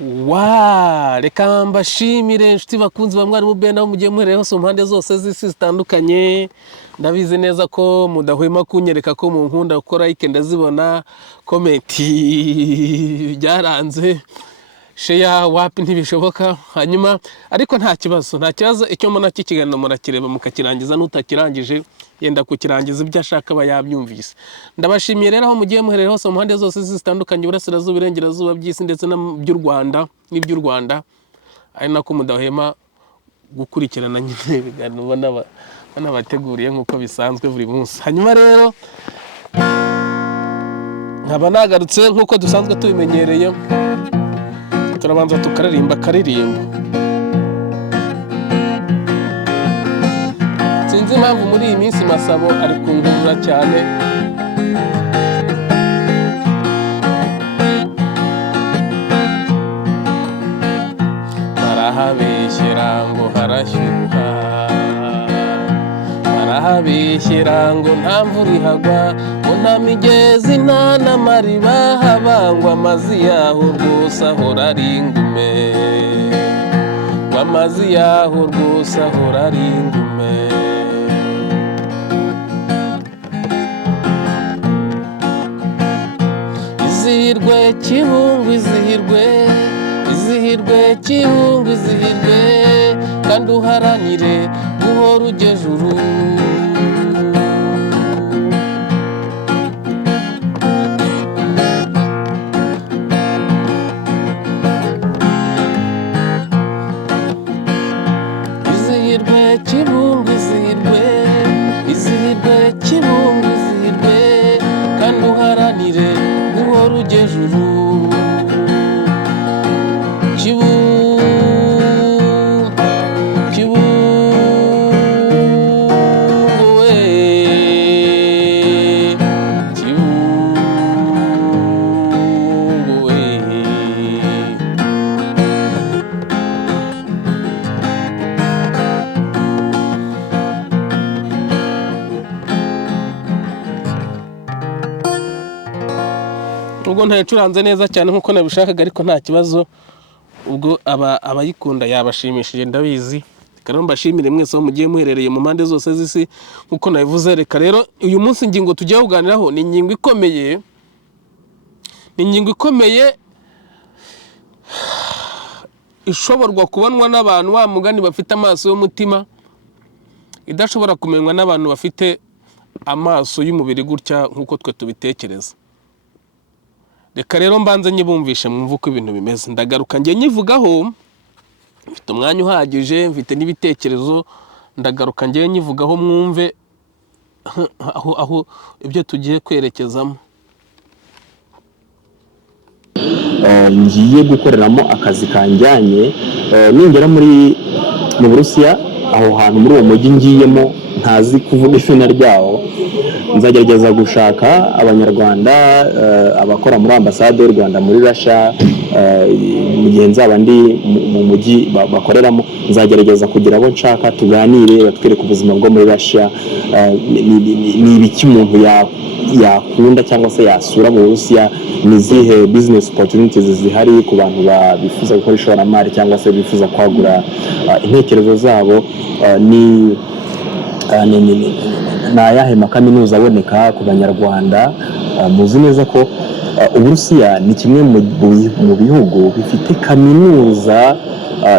Reka mbashimire inshuti bakunzi ba Mwarimu Ben aho mugiye muhereye hose impande zose z'isi zitandukanye. Ndabizi neza ko mudahwema kunyereka ko mu nkunda gukora like ndazibona, comment byaranze, share wapi ntibishoboka. Hanyuma ariko nta kibazo icyo mbona cy'ikiganiro murakireba mukakirangiza n'utakirangije yenda kukirangiza ibyo ashaka bayabyumvise. Ndabashimiye rero aho mugiye muhereye hose impande zose zitandukanye, Burasirazuba, Irengerazuba by'isi ndetse n'by'u Rwanda n'iby'u Rwanda, ari nako mudahwema gukurikirana nyine ibiganiro banabateguriye nk'uko bisanzwe buri munsi. Hanyuma rero nkaba nagarutse nk'uko dusanzwe tubimenyereye, turabanza tukaririmba akaririmbo. Sinzi impamvu muri iyi minsi Masabo ari kungurura cyane, barahabeshyera ngo harashyuha, barahabeshyera ngo nta mvura ihagwa, ngo nta migezi nta n'amariba haba, ngo amazi yaho rwose ahora ari ingume, ngo amazi yaho rwose ahora ari ingume. Izihirwe Kibungo, izihirwe Kibungo, izihirwe kandi uharanire guhora ujyejuru. Izihirwe Kibungo, izihirwe Kibungo, izihirwe kandi uharanire guhora ujyejuru. Ubwo ntayicuranze neza cyane nkuko nabishakaga, ariko nta kibazo, ubwo abayikunda yabashimishije ndabizi. Reka rero mbashimire mwese aho mugiye muherereye mu mpande zose z'isi nkuko nabivuze. Reka rero uyu munsi ingingo tugiye kuganiraho ni ingingo ikomeye, ishoborwa kubonwa n'abantu wa mugani bafite amaso y'umutima, idashobora kumenywa n'abantu bafite amaso y'umubiri gutya nkuko twe tubitekereza. Reka rero mbanze nyibumvishe mwumve uko ibintu bimeze. Ndagaruka ngiye nyivugaho, mfite umwanya uhagije, mfite n'ibitekerezo, ndagaruka ngiye nyivugaho mwumve aho ibyo tugiye kwerekezamo. Ngiye gukoreramo akazi kanjyanye, ningera mu Burusiya, aho hantu muri uwo mujyi ngiyemo ntazi kuvuga izina ryawo, nzagerageza gushaka abanyarwanda, abakora muri ambasade y'u Rwanda muri Russia, mu gihe nzaba ndi mu mujyi bakoreramo, nzagerageza kugira abo nshaka tuganire, batwereke ubuzima bwo muri Russia, ni ibiki umuntu yakunda cyangwa se yasura mu Burusiya, ni zihe business opportunities zihari ku bantu bifuza gukora ishoramari cyangwa se bifuza kwagura intekerezo zabo, ni ayahe makaminuza aboneka ku banyarwanda. Muzi neza ko Uburusiya ni kimwe mu bihugu bifite kaminuza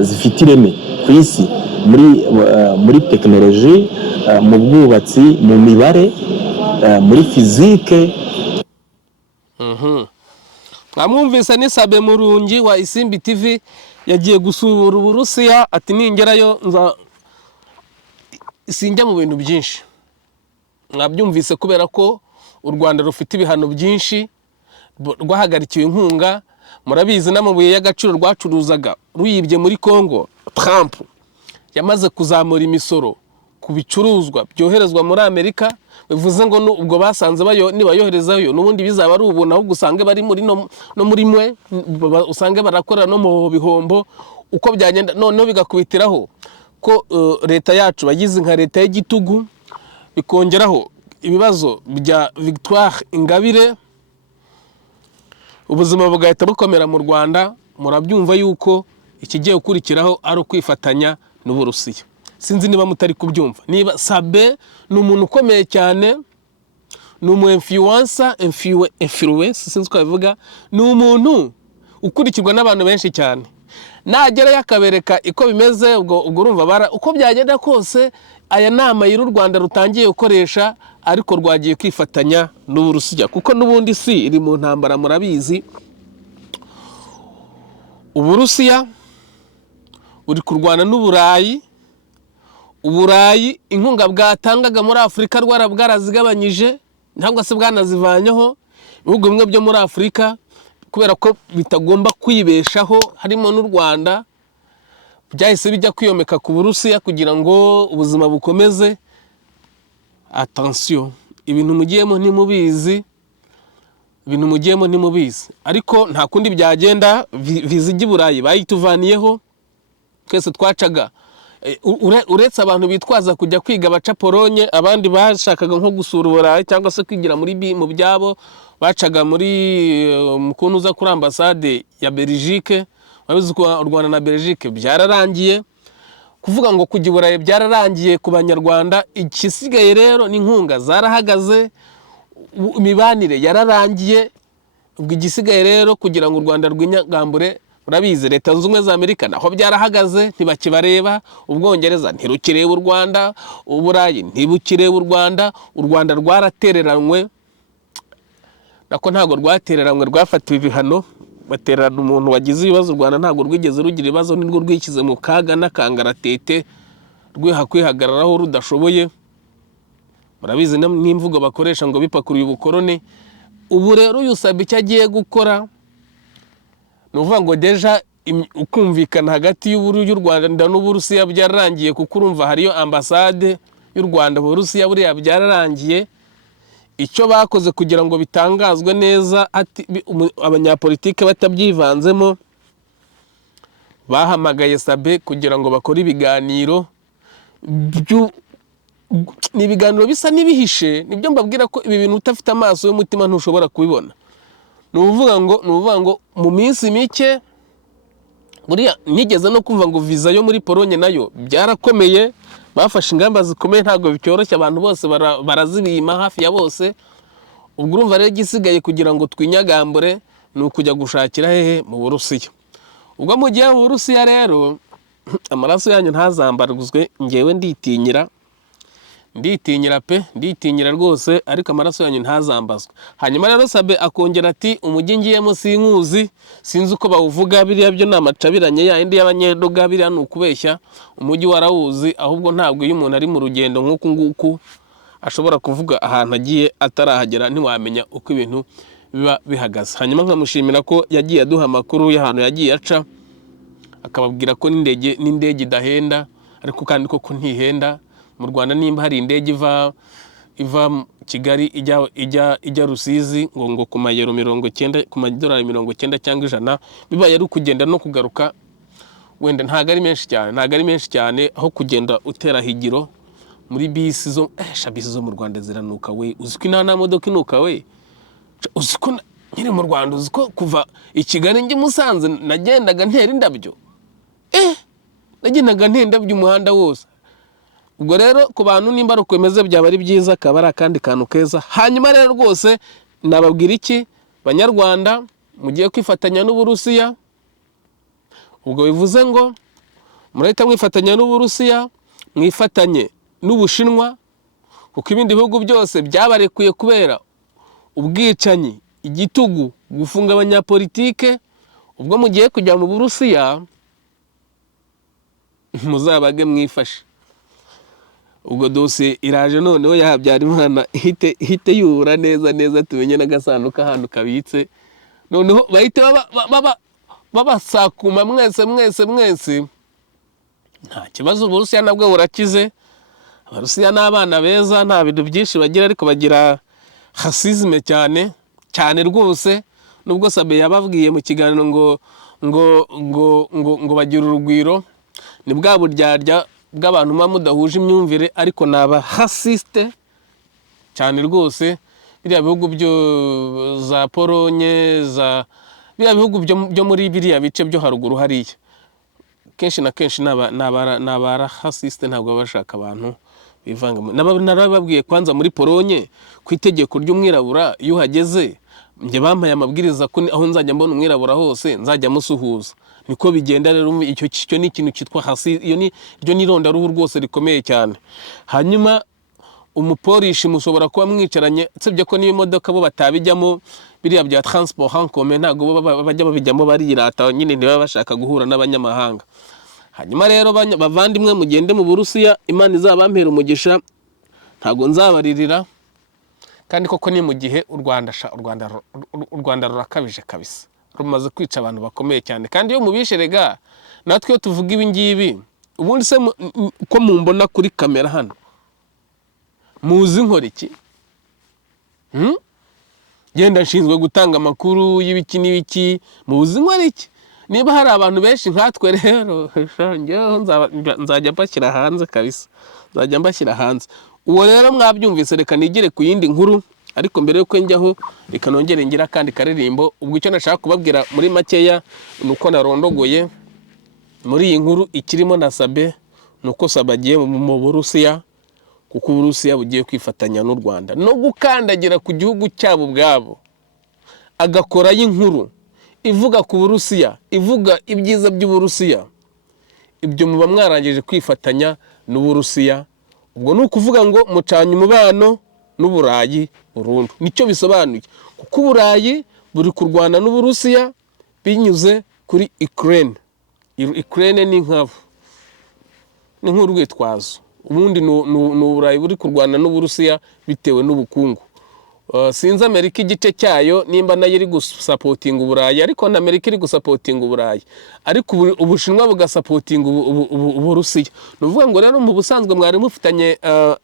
zifite ireme ku isi, muri tekinoloji, mu bwubatsi, mu mibare, muri fizike. Mwamwumvise ni Sabe Murungi wa Isimbi TV yagiye gusura Uburusiya, ati ningerayo sinjya mu bintu byinshi. Mwabyumvise kubera ko u Rwanda rufite ibihano byinshi, rwahagarikiwe inkunga. Murabizi n'amabuye y'agaciro rwacuruzaga ruyibye muri Kongo. Trump yamaze kuzamura imisoro ku bicuruzwa byoherezwa muri Amerika, bivuze ngo ubwo basanze nibayoherezayo n'ubundi bizaba ari ubuntu, ahubwo usange bari no muri mwe, usange barakorera no mu bihombo. Uko byagenda noneho bigakubitiraho ko leta yacu bagize nka leta y'igitugu, bikongeraho ibibazo bya Victoire Ingabire, ubuzima bugahita bukomera mu Rwanda. murabyumva yuko ikigiye gukurikiraho ari ukwifatanya n'Uburusiya. Sinzi niba mutari kubyumva. Niba Sabe ni umuntu ukomeye cyane, ni umu influencer, sinzi uko bivuga, ni umuntu ukurikirwa n'abantu benshi cyane. Nagerayo akabereka iko bimeze, ubwo urumva uko byagenda kose aya nama y'u Rwanda rutangiye gukoresha, ariko rwagiye kwifatanya n'Uburusiya, kuko n'ubundi si iri mu ntambara. Murabizi Uburusiya buri kurwana n'Uburayi. Uburayi inkunga bwatangaga muri Afurika bwarazigabanyije cyangwa se bwanazivanyeho. Ibihugu bimwe byo muri Afurika kubera ko bitagomba kwibeshaho, harimo n'u Rwanda, byahise bijya kwiyomeka ku Burusiya kugira ngo ubuzima bukomeze. Attention, ibintu mugiyemo ntimubizi, ariko nta kundi byagenda. Viza ijya i Burayi bayituvaniyeho, twese twacaga uretse abantu bitwaza kujya kwiga baca Polonye, abandi bashakaga nko gusura Uburayi cyangwa se kwigira mu byabo, bacaga muri mukuntu uza kuri ambasade ya Belgique. Wabizi ko u Rwanda na Belgique byararangiye, kuvuga ngo kujya i Burayi byararangiye ku Banyarwanda. Ikisigaye rero n'inkunga zarahagaze, imibanire yararangiye. Ubwo igisigaye rero kugira ngo u Rwanda rw'inyagambure, murabizi Leta Zunze Ubumwe za Amerika naho byarahagaze, ntibakibareba. Ubwongereza ntirukireba u Rwanda, Uburayi ntibukireba u Rwanda. U Rwanda rwaratereranywe, nako ntabwo rwatereranywe, rwafatiwe ibihano, batererana umuntu wagize ibibazo. U Rwanda ntabwo rwigeze rugira ibibazo, nirwo rwishyize mu kaga n'akangaratete, rwiha kwihagararaho rudashoboye. Murabizi n'imvugo bakoresha ngo bipakuriye ubukorone. Ubu rero uyu Sabe icyo agiye gukora ni uvuga ngo deja ukumvikana hagati y'u Rwanda n'Uburusiya byararangiye, kuko urumva hariyo ambasade y'u Rwanda mu Burusiya, buriya byararangiye. Icyo bakoze kugira ngo bitangazwe neza, abanyapolitike batabyivanzemo, bahamagaye Sabe kugira ngo bakore ibiganiro. Ni ibiganiro bisa n'ibihishe. Nibyo mbabwira ko ibi bintu utafite amaso y'umutima ntushobora kubibona. Ni uvuga ngo mu minsi mike, buriya nigeze no kumva ngo viza yo muri Polonye nayo byarakomeye, bafashe ingamba zikomeye, ntabwo bicyoroshye, abantu bose barazibima hafi ya bose. Ubwo urumva rero igisigaye kugira ngo twinyagambure ni ukujya gushakira hehe? Mu Burusiya. Ubwo mugiye mu Burusiya rero, amaraso yanyu ntazambaruzwe. Ngewe nditinyira rwose, ariko amaraso yanyu ntazambazwe. Hanyuma rero Sabe akongera ati, umujyi ngiyemo sinkuzi, sinzi uko bawuvuga, biriya byo ni amacabiranye yindi y'abanyedoga, biriya ni ukubeshya. Umujyi warawuzi, ahubwo ntabwo iyo umuntu ari mu rugendo nk'uku nguku ashobora kuvuga ahantu agiye atarahagera, ntiwamenya uko ibintu biba bihagaze. Hanyuma nkamushimira ko yagiye aduha amakuru y'ahantu yagiye aca, akababwira ko n'indege idahenda, ariko kandi koko ntihenda. Mu Rwanda nimba hari indege iva Kigali ijya Rusizi ngo ku mayero 90, ku madolari 90 cyangwa 100, bibaye ari kugenda no kugaruka, wenda ntago ari menshi cyane, aho kugenda utera higiro muri bisi zo mu Rwanda ziranuka we. Uziko nta modoka inuka we. Uziko nyiri mu Rwanda, uziko kuva i Kigali njye Musanze nagendaga ntera indabyo. Nagendaga ntera indabyo umuhanda wose. Ubwo rero ku bantu nimba rukomeze byaba ari byiza, akaba ari akandi kantu keza. Hanyuma rero rwose nababwira iki? Banyarwanda mugiye kwifatanya n'Uburusiya. Ubwo bivuze ngo murahita mwifatanya n'Uburusiya, mwifatanye n'Ubushinwa, kuko ibindi bihugu byose byabarekuye kubera ubwicanyi, igitugu, gufunga abanyapolitike. Ubwo mugiye kujya mu Burusiya, muzabage mwifashe. Ubwo dosiye iraje noneho ya Habyarimana ihite yura neza, tumenye n'agasanduka ahantu kabitse. Noneho bahite babasakuma mwese. Nta kibazo, Uburusiya nabwo burakize. Abarusiya n'abana beza, nta bintu byinshi bagira, ariko bagira racisme cyane rwose. Nubwo Sabe yababwiye mu kiganiro ngo bagira urugwiro, ni bwa buryarya bw'abantu mudahuje imyumvire, ariko naba raciste cyane rwose. Biriya bihugu byo za Polonye, biriya bihugu byo muri biriya bice byo haruguru hariya kenshi na kenshi nabara hasiste ntabwo bashaka abantu bivanga. Narababwiye kwanza muri Polonye ku itegeko ry'umwirabura iyo uhageze njye bampaye amabwiriza ko aho nzajya mbona umwirabura hose nzajya musuhuza. Niko bigenda rero. Icyo ni ikintu cyitwa hasi, iryo ni ronda ruhu rwose rikomeye cyane. Hanyuma umupolishi mushobora kuba mwicaranye, sibye ko niyo imodoka bo batabijyamo biriya bya transport en commun ntago bajya babijyamo barirata nyine ntibaba bashaka guhura n'abanyamahanga. Hanyuma rero bavandimwe mugende mu Burusiya, Imana izabampera umugisha, ntago nzabaririra. Kandi koko ni mu gihe u Rwanda rurakabije kabisa, rumaze kwica abantu bakomeye cyane. Kandi iyo mubishe rega natwe iyo tuvuga ibi ngibi, ubundi se ko mumbona kuri kamera hano muzi nkora iki? Genda nshinzwe gutanga amakuru y'ibiki n'ibiki, muzi nkora iki? Niba hari abantu benshi nkatwe rero njyewe nzajya mbashyira hanze kabisa, nzajya mbashyira hanze. Uwo rero mwabyumvise, reka nigire ku yindi nkuru. Ariko mbere yuko njyaho reka nongere ngira kandi karirimbo. Ubwo icyo nashaka kubabwira muri makeya nuko narondogoye muri iyi nkuru ikirimo na Sabe, nuko Sabe agiye mu Burusiya, kuko Uburusiya bugiye kwifatanya n'u Rwanda no gukandagira ku gihugu cyabo bwabo, agakorayo inkuru ivuga ku Burusiya, ivuga ibyiza by'Uburusiya. Ibyo muba mwarangije kwifatanya n'Uburusiya. Ubwo nukuvuga ngo mucanye umubano n'Uburayi burundu. Nicyo bisobanuye, kuko Uburayi buri kurwana n'Uburusiya binyuze kuri Ukraine. Ukraine ni nkavu, ni nk'urwitwazo. Ubundi n'Uburayi buri kurwana n'Uburusiya bitewe n'ubukungu. Sinzi Amerika igice cyayo nimba nayo iri gusapotinga Uburayi, ariko na Amerika iri gusapotinga Uburayi, ariko Ubushinwa bugasapotinga Uburusiya. Nuvuga ngo rero mu busanzwe mwari mufitanye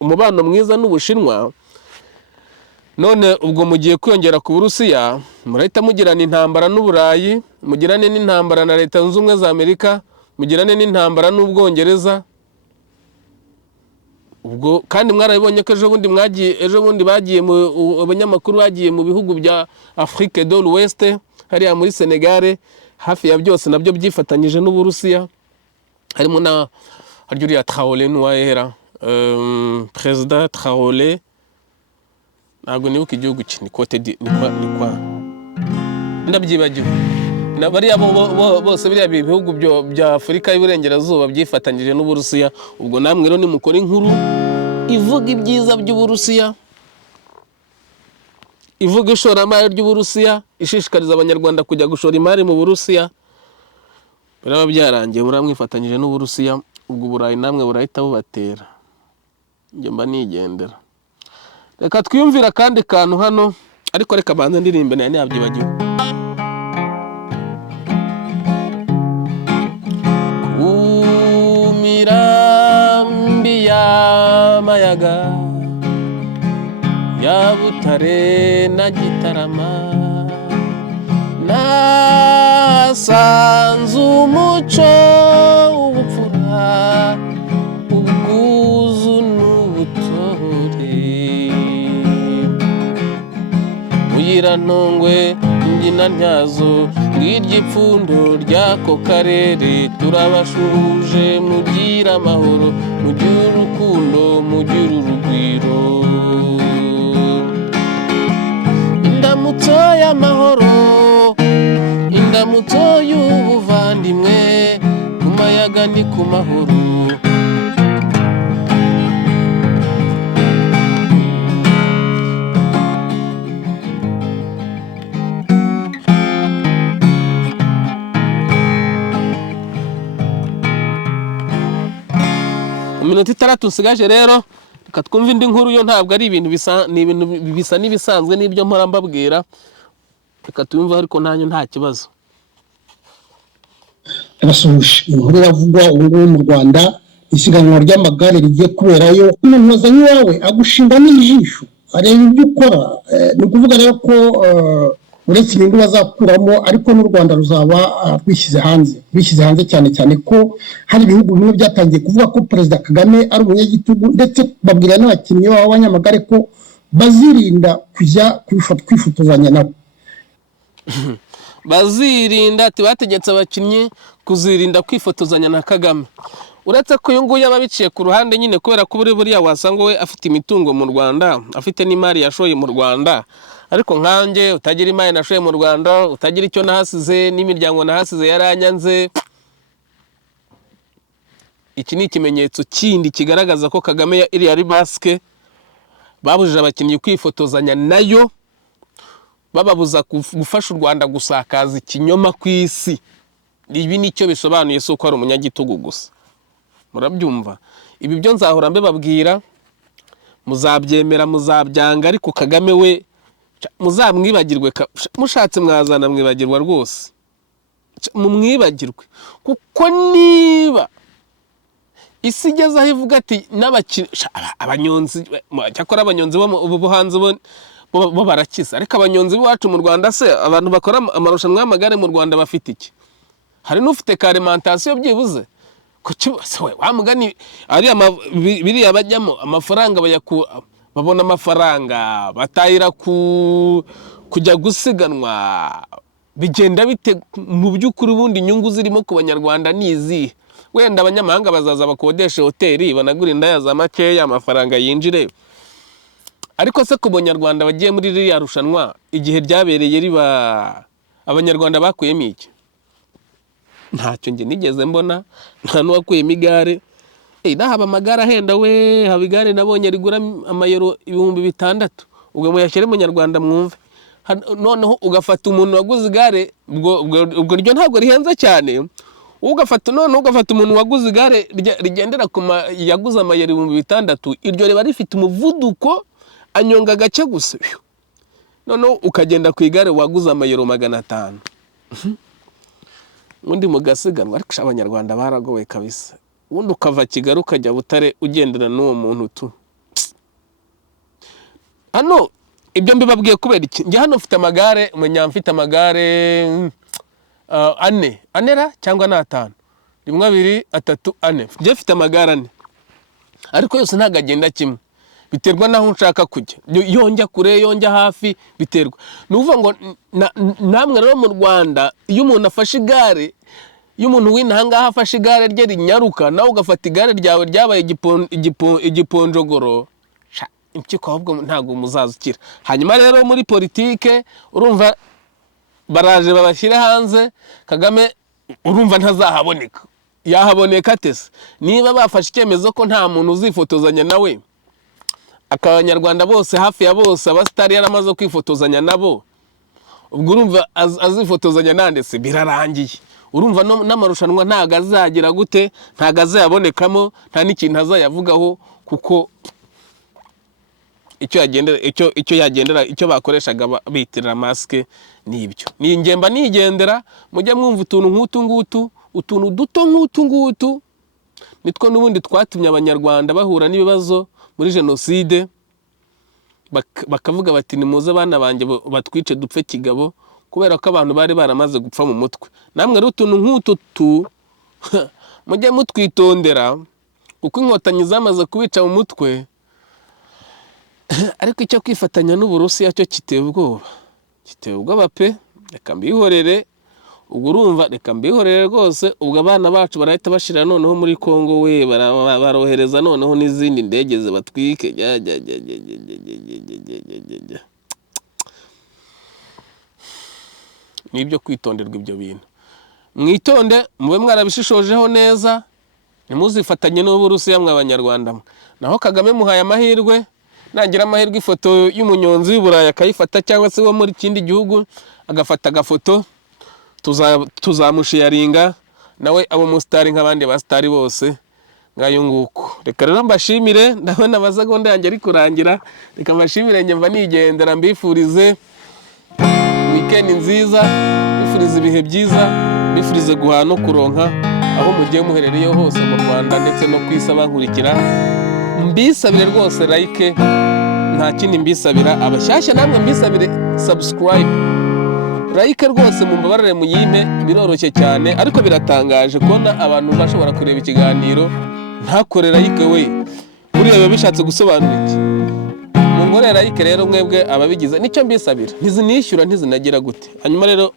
umubano mwiza n'Ubushinwa, none ubwo mugiye kwiyongera ku Burusiya, murahita mugirana intambara n'Uburayi, mugirane n'intambara na Leta Zunze Ubumwe za Amerika, mugirane n'intambara n'Ubwongereza. Ubwo kandi mwarabibonye ko ejo bundi bagiye mu abanyamakuru bagiye mu bihugu bya Afrique de l'Ouest, hariya muri Senegal, hafi ya byose nabyo byifatanyije n'Uburusiya. Harimo na haryo ya Traoré n'uwahera President Traoré, ntabwo nibuka igihugu cye, ni Cote d'Ivoire, ndabyibagiwe. Bariya bose biriya bihugu bya Afurika y'Iburengerazuba byifatanyije n'Uburusiya. Ubwo namwe rero nimukora inkuru ivuga ibyiza by'Uburusiya, ivuga ishoramari ry'Uburusiya, ishishikariza abanyarwanda kujya gushora imari mu Burusiya, biraba byarangiye muramwifatanyije n'Uburusiya. Ubwo Uburayi namwe burahita bubatera, njye mba nigendera. Reka twiyumvira kandi kantu hano, ariko reka banze ndirimbe nari nabyibagiwe. Mirambi y'amayaga ya Butare na Gitarama, nasanze umuco w'ubupfura, ubwuzu n'ubutore. Muyirantongwe mbyina ntyazo, ngiryo ipfundo ry'ako karere. Turabashuje mugira amahoro, mugira urukundo, mugira urugwiro. Indamutso y'amahoro, indamutso y'ubuvandimwe, ku mayaga ni ku mahoro. Minota 6 nsigaje rero, reka twumve indi nkuru. Yo ntabwo ari ibintu bisa n'ibisanzwe n'ibyo mpora mbabwira, reka tuyumve ariko nanyo nta kibazo. Abasuje inkuru yavugwa ubu mu Rwanda, isiganwa ry'amagare rigiye kuberayo. Umuntu wazanye wawe agushinga n'ijisho, areba ibyo ukora. Ni ukuvuga rero ko uretse inyungu bazakuramo, ariko n'u Rwanda ruzaba rwishyize hanze cyane cyane ko hari ibihugu bimwe byatangiye kuvuga ko Perezida Kagame ari umunyagitugu, ndetse babwira n'abakinnyi b'abanyamagare ko bazirinda kujya kwifotozanya nabo. bazirinda ati bategetse abakinnyi kuzirinda kwifotozanya na Kagame. Uretse ko uyu nguyu aba biciye ku ruhande nyine kubera ko buriya wasanga we afite imitungo mu Rwanda, afite n'imari yashoye mu Rwanda, ariko nkanjye utagira imari nashoye mu Rwanda, utagira icyo nahasize n'imiryango nahasize yaranyanze. Iki ni ikimenyetso kindi kigaragaza ko Kagame iri ari maske babujije abakinnyi kwifotozanya nayo, bababuza gufasha u Rwanda gusakaza ikinyoma ku isi. Ibi nicyo bisobanuye so ko ari umunyagitugu gusa. Murabyumva? Ibi byo nzahora mbebabwira, muzabyemera muzabyanga, ariko Kagame we muzamwibagirwe, mushatse mwazana mwibagirwa rwose, mumwibagirwe. Kuko niba isi igeze aho ivuga ati abanyonzi, cyakora abanyonzi bo hanze bo barakiza, ariko abanyonzi b'iwacu mu Rwanda se, abantu bakora amarushanwa y'amagare mu Rwanda bafite iki? Hari n'ufite alimentation byibuze? Wa mugani biriya bajyamo amafaranga babona amafaranga batahira kujya gusiganwa, bigenda bite mu by'ukuri? Ubundi inyungu zirimo ku banyarwanda nizi. Wenda abanyamahanga bazaza bakodesha hoteli banagura indaya za makeya amafaranga yinjire, ariko se ku banyarwanda bagiye muri ririya rushanwa igihe ryabereye riba, abanyarwanda bakuyemo iki? Ntacyo nge nigeze mbona, nta n'uwakuyemo igare. Haba amagare ahenda we, haba igare nabonye rigura amayero 6,000, ubwo muyashyire munyarwanda mwumve. Noneho ugafata umuntu waguze igare, ubwo ryo ntabwo rihenze cyane, ugafata umuntu waguze igare rigendera yaguze amayero 6,000, iryo riba rifite umuvuduko anyonga gake gusa. Noneho ukagenda ku igare waguze amayero 500, undi mugasiganwa. Ariko abanyarwanda baragowe kabisa. Ubundi ukava Kigali ukajya Butare ugendera n'uwo muntu tu. Hano ibyo mbibabwiye kubera iki? Njye hano mfite amagare, mfite amagare 4 cyangwa 5, 1 2 3 4. Njye mfite amagare 4, ariko yose ntago agenda kimwe, biterwa naho nshaka kujya. Yonjya kure yonjya hafi biterwa. Nuvuga ngo namwe rero mu Rwanda, iyo umuntu afashe igare, iyo umuntu w'inahanga afashe igare rye rinyaruka, nawe ugafata igare ryawe ryabaye igiponjogoro, impyiko ahubwo ntago muzazukira. Hanyuma rero muri politike urumva baraje babashyire hanze, Kagame urumva ntazahaboneka. Yahaboneka atese niba bafashe icyemezo ko nta muntu uzifotozanya nawe, akabanyarwanda bose hafi ya bose abastari yaramaze kwifotozanya nabo, ubwo urumva azifotozanya nande se? Birarangiye. Urumva n'amarushanwa ntago azagira gute, ntago azayabonekamo, nta n'ikintu azayavugaho, kuko icyo yagendera icyo bakoreshaga bitirira maske nibyo. Ni ngemba nigendera, mujye mwumva utuntu nk'utu ngutu, utuntu duto nk'utu ngutu nitwo n'ubundi twatumye abanyarwanda bahura n'ibibazo muri jenoside, bakavuga bati nimuze bana banjye batwice dupfe kigabo, kubera ko abantu bari baramaze gupfa mu mutwe. Namwe rero utuntu nk'utu mujye mutwitondera, kuko inkotanyi zamaze kubica mu mutwe. Ariko icyo kwifatanya n'Uburusiya cyo kiteye ubwoba pe. Reka mbihorere, ubwo urumva reka mbihorere rwose. Ubwo abana bacu barahita bashira noneho muri Kongo we, barohereza noneho n'izindi ndege zibatwike. Nibyo kwitonderwa ibyo bintu. Mwitonde, mube mwarabishishojeho neza, nimuzifatanye n'Uburusiya mw'abanyarwanda. Naho Kagame muhaye amahirwe, nagira amahirwe ifoto y'umunyonzi w'Uburayi akayifata, cyangwa se wo muri kindi gihugu agafata agafoto, tuzamushiyaringa nawe abo mustari nk'abandi bastari bose ngayo nguko. Reka rero mbashimire, ndabona amasegonda yanjye ari kurangira. Reka mbashimire, njye mva nigendera, mbifurize weekend nziza, mbifurize ibihe byiza, mbifurize guhaha no kuronka aho mugiye muherereye hose mu Rwanda ndetse no kwisaba nkurikira. Mbisabire rwose like, nta kindi mbisabira. Abashyashya namwe mbisabire subscribe, like rwose mumbabarire muyime, biroroshye cyane ariko biratangaje kubona abantu bashobora kureba ikiganiro ntakore like we. Buriya bishatse gusobanura iki? Mungore like rero mwebwe ababigize, nicyo mbisabira. Ntizinishyura ntizinagira gute. Hanyuma rero